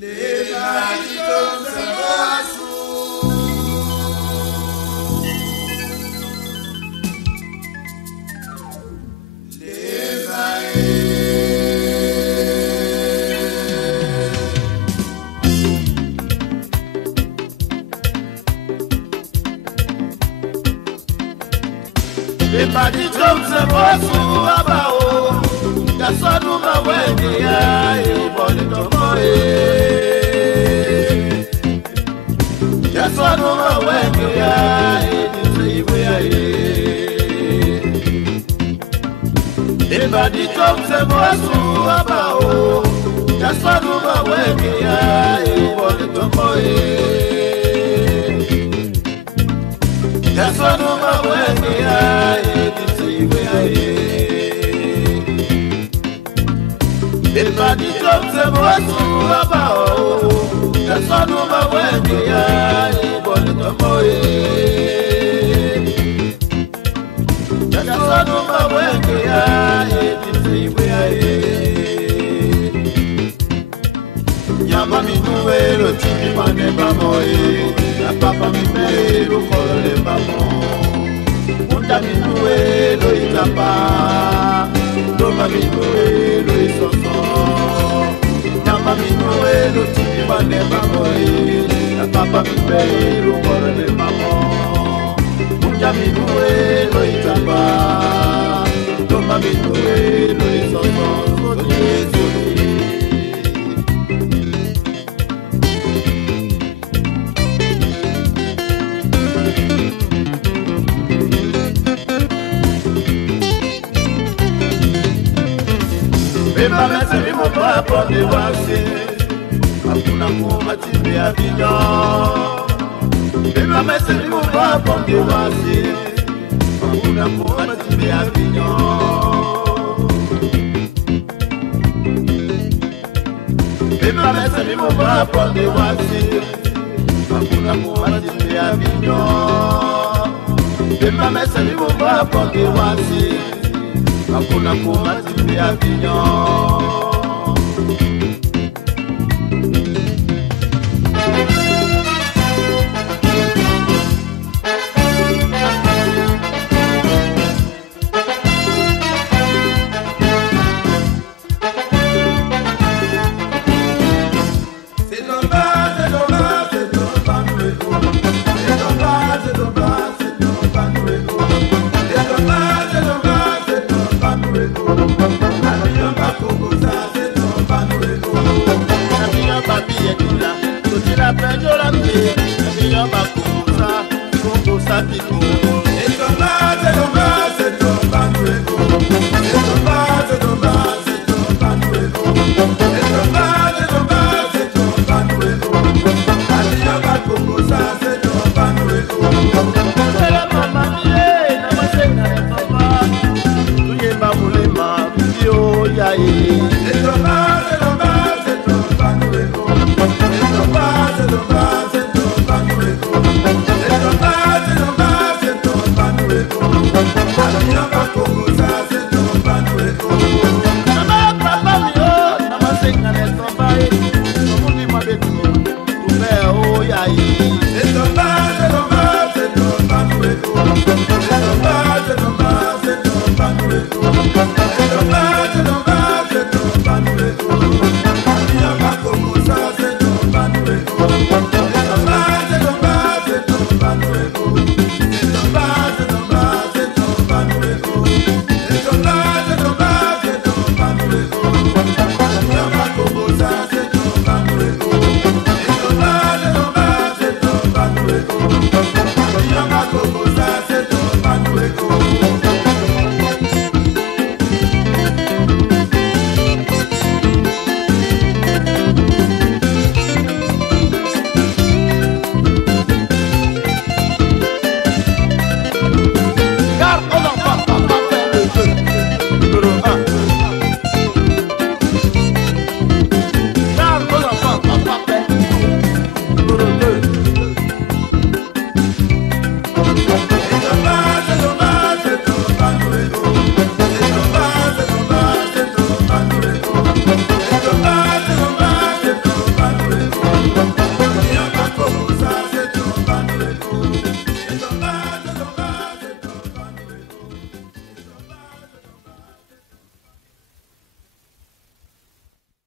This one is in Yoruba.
Les maritos se voient les maris. Les maritos se voient sous la bao. Kasonu mawenge ya ibole tomoe. Kasonu mawenge ya idise ya ye. Ebadi tomse mwasu abao. Kasonu mawenge ya ibole tomoe. Kasonu mawenge ya idise ya ye. Les bandits se voient sous la bao. Personne ne va voir qu'il y a une bonne tomoe. Personne ne va voir qu'il y a une tiwe. Nyama minoué le tipi mane bamoe. La papa mime le kole bamo. Munda minoué le itapa. Doma minoué le isoso. Nyama minoué le tipi mane bamoe. La papa mime le kole bamo. Munda minoué le itapa. Doma minoué le isoso. Eba mesemi mo papa de wasi. Akuna kuma tibe avinya. Eba mesemi mo papa de wasi. Akuna kuma tibe avinya. Eba mesemi mo papa de wasi. Akuna kuma tibe avinya. Eba mesemi mo papa de wasi. Hakuna kumati ya vinyo.